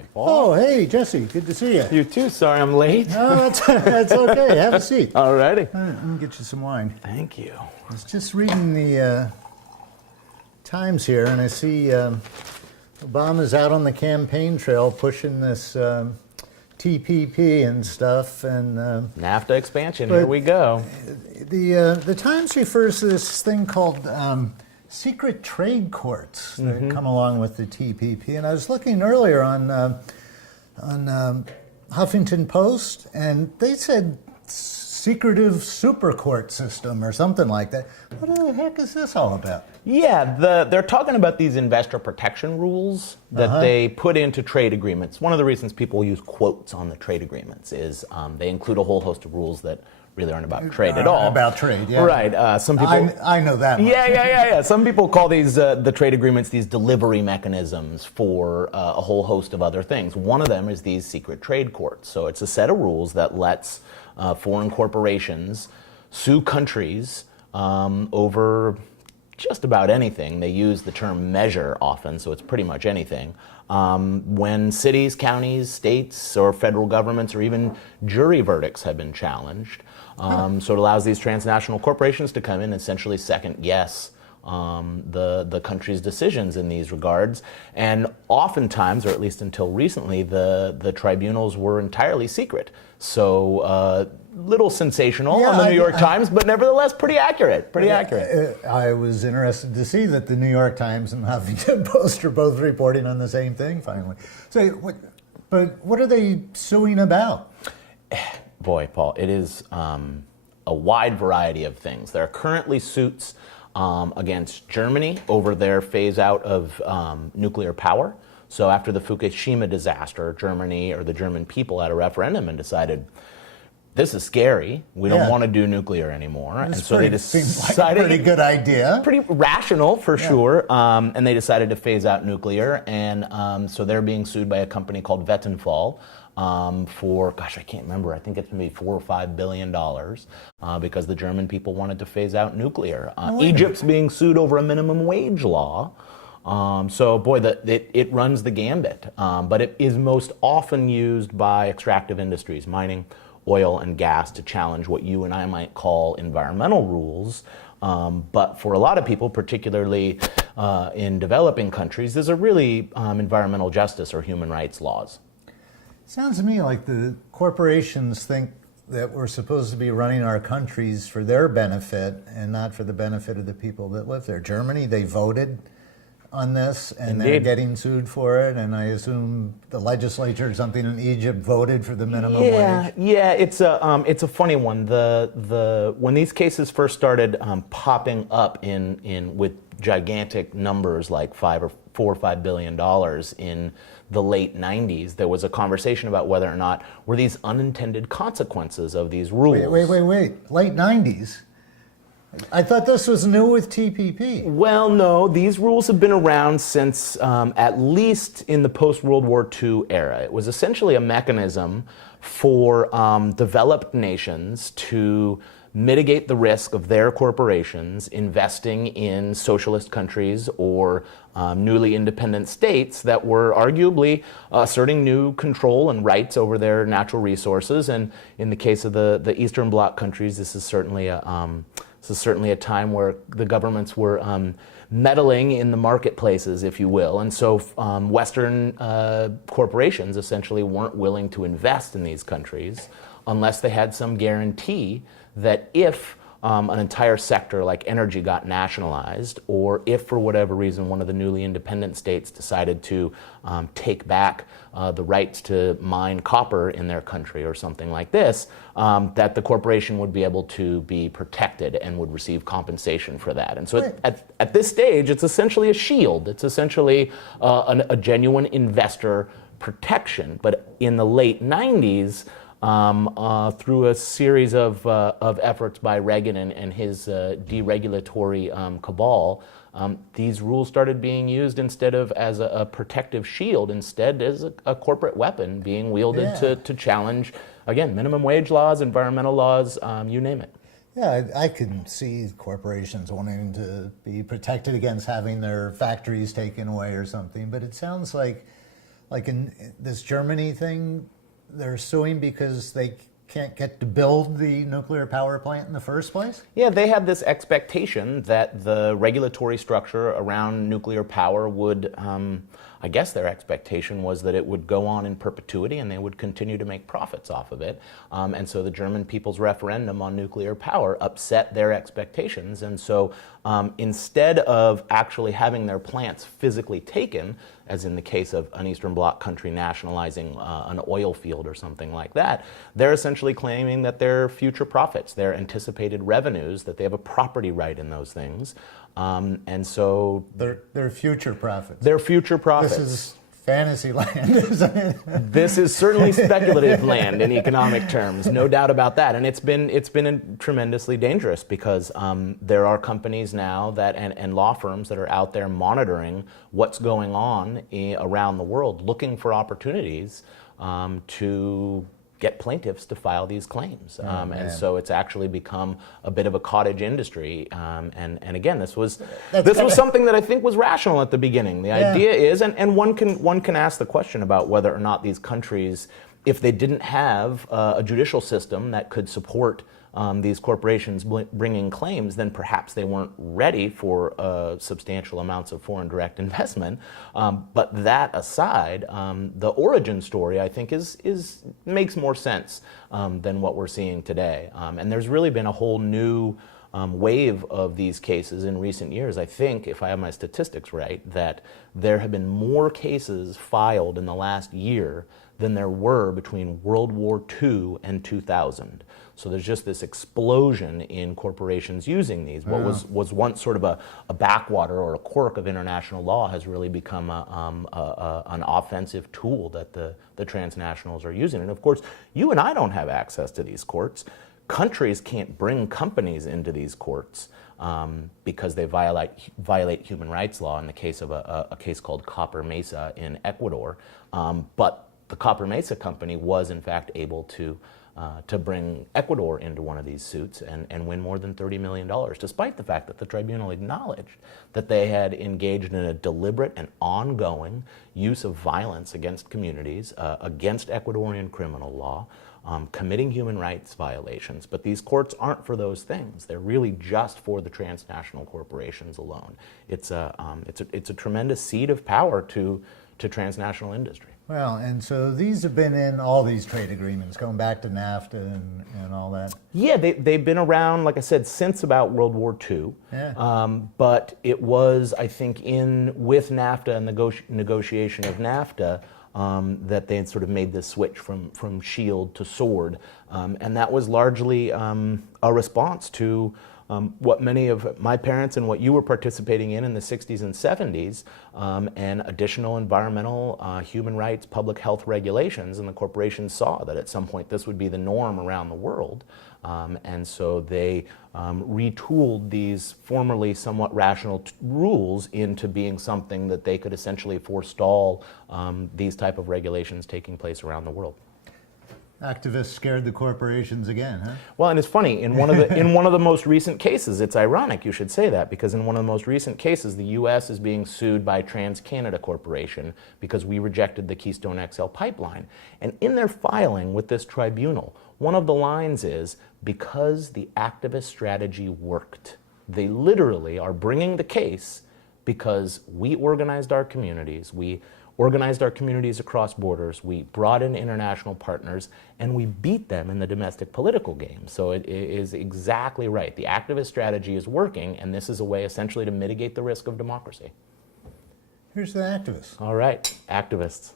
Hey, Paul. Oh, hey, Jesse. Good to see you. You too. Sorry I'm late. No, that's okay. Have a seat. Alrighty. Let me get you some wine. Thank you. I was just reading the Times here, and I see Obama's out on the campaign trail pushing this TPP and stuff. And NAFTA expansion. Here we go. The Times refers to this thing called secret trade courts that come along with the TPP. And I was looking earlier on Huffington Post, and they said secretive super court system or something like that. What the heck is this all about? Yeah, they're talking about these investor protection rules that they put into trade agreements. One of the reasons people use quotes on the trade agreements is they include a whole host of rules that really aren't about trade at all. About trade, yeah. Right. Some people. I know that much. Yeah. Some people call these the trade agreements these delivery mechanisms for a whole host of other things. One of them is these secret trade courts. So it's a set of rules that lets foreign corporations sue countries over just about anything. They use the term measure often, so it's pretty much anything. When cities, counties, states, or federal governments, or even jury verdicts have been challenged. So it allows these transnational corporations to come in and essentially second guess the country's decisions in these regards. And oftentimes, or at least until recently, the tribunals were entirely secret. So little sensational on the New York Times, but nevertheless pretty accurate. I was interested to see that the New York Times and Huffington Post are both reporting on the same thing finally. So, what are they suing about? Boy, Paul, it is a wide variety of things. There are currently suits against Germany over their phase out of nuclear power. So after the Fukushima disaster, Germany, or the German people, had a referendum and decided, this is scary. We don't want to do nuclear anymore. And so they decided, seems like a pretty good idea. Pretty rational for sure. And they decided to phase out nuclear. And so they're being sued by a company called Vattenfall for, gosh, I can't remember. I think it's maybe $4 or $5 billion because the German people wanted to phase out nuclear. Egypt's being sued over a minimum wage law. So, boy, it runs the gambit. But it is most often used by extractive industries, mining, oil, and gas, to challenge what you and I might call environmental rules. But for a lot of people, particularly in developing countries, these are really environmental justice or human rights laws. Sounds to me like the corporations think that we're supposed to be running our countries for their benefit and not for the benefit of the people that live there. Germany, they voted on this, and Indeed. They're getting sued for it, and I assume the legislature or something in Egypt voted for the minimum wage. Yeah, it's a funny one. When these cases first started popping up in with gigantic numbers like $4 or $5 billion in the late 90s, there was a conversation about whether or not were these unintended consequences of these rules. Wait. Late 90s? I thought this was new with TPP. Well, no, these rules have been around since at least in the post-World War II era. It was essentially a mechanism for developed nations to mitigate the risk of their corporations investing in socialist countries or newly independent states that were arguably asserting new control and rights over their natural resources. And in the case of the Eastern Bloc countries, this is certainly a time where the governments were meddling in the marketplaces, if you will. And so Western corporations essentially weren't willing to invest in these countries unless they had some guarantee that if an entire sector like energy got nationalized, or if for whatever reason one of the newly independent states decided to take back the rights to mine copper in their country or something like this, that the corporation would be able to be protected and would receive compensation for that. And so at this stage, it's essentially a shield. It's essentially a genuine investor protection. But in the late 90s, through a series of efforts by Reagan and his deregulatory cabal, these rules started being used instead of as a protective shield, instead as a corporate weapon being wielded to challenge, again, minimum wage laws, environmental laws, you name it. Yeah, I can see corporations wanting to be protected against having their factories taken away or something, but it sounds like Like in this Germany thing, they're suing because they can't get to build the nuclear power plant in the first place? Yeah, they had this expectation that the regulatory structure around nuclear power would, I guess their expectation was that it would go on in perpetuity and they would continue to make profits off of it. And so the German people's referendum on nuclear power upset their expectations. And so instead of actually having their plants physically taken, as in the case of an Eastern Bloc country nationalizing an oil field or something like that, they're essentially claiming that their future profits, their anticipated revenues, that they have a property right in those things. And so... Their future profits. Their future profits. This is fantasy land, isn't it? This is certainly speculative land in economic terms, no doubt about that. And it's been tremendously dangerous because there are companies now that and law firms that are out there monitoring what's going on around the world, looking for opportunities to get plaintiffs to file these claims. And so it's actually become a bit of a cottage industry. And again, this was something that I think was rational at the beginning. The idea is, and one can ask the question about whether or not these countries, if they didn't have a judicial system that could support these corporations bringing claims, then perhaps they weren't ready for substantial amounts of foreign direct investment. But that aside, the origin story, I think, makes more sense than what we're seeing today. And there's really been a whole new wave of these cases in recent years. I think, if I have my statistics right, that there have been more cases filed in the last year than there were between World War II and 2000. So there's just this explosion in corporations using these. What was once sort of a backwater or a quirk of international law has really become an offensive tool that the transnationals are using. And of course, you and I don't have access to these courts. Countries can't bring companies into these courts because they violate human rights law in the case of a case called Copper Mesa in Ecuador. But the Copper Mesa company was in fact able to bring Ecuador into one of these suits and win more than $30 million, despite the fact that the tribunal acknowledged that they had engaged in a deliberate and ongoing use of violence against communities, against Ecuadorian criminal law, committing human rights violations. But these courts aren't for those things. They're really just for the transnational corporations alone. It's a tremendous seat of power to transnational industry. Well, and so these have been in all these trade agreements, going back to NAFTA and all that. Yeah, they've been around, like I said, since about World War II. Yeah. But it was, I think, with NAFTA and the negotiation of NAFTA that they had sort of made this switch from shield to sword. And that was largely a response to what many of my parents and what you were participating in the 60s and 70s, and additional environmental, human rights, public health regulations, and the corporations saw that at some point this would be the norm around the world. And so they retooled these formerly somewhat rational rules into being something that they could essentially forestall these type of regulations taking place around the world. Activists scared the corporations again, huh? Well, and it's funny, in one of the most recent cases, it's ironic you should say that, because in one of the most recent cases, the U.S. is being sued by TransCanada Corporation because we rejected the Keystone XL pipeline. And in their filing with this tribunal, one of the lines is, because the activist strategy worked. They literally are bringing the case because we organized our communities, we organized our communities across borders, we brought in international partners, and we beat them in the domestic political game. So it is exactly right. The activist strategy is working, and this is a way essentially to mitigate the risk of democracy. Here's the activists. All right, activists.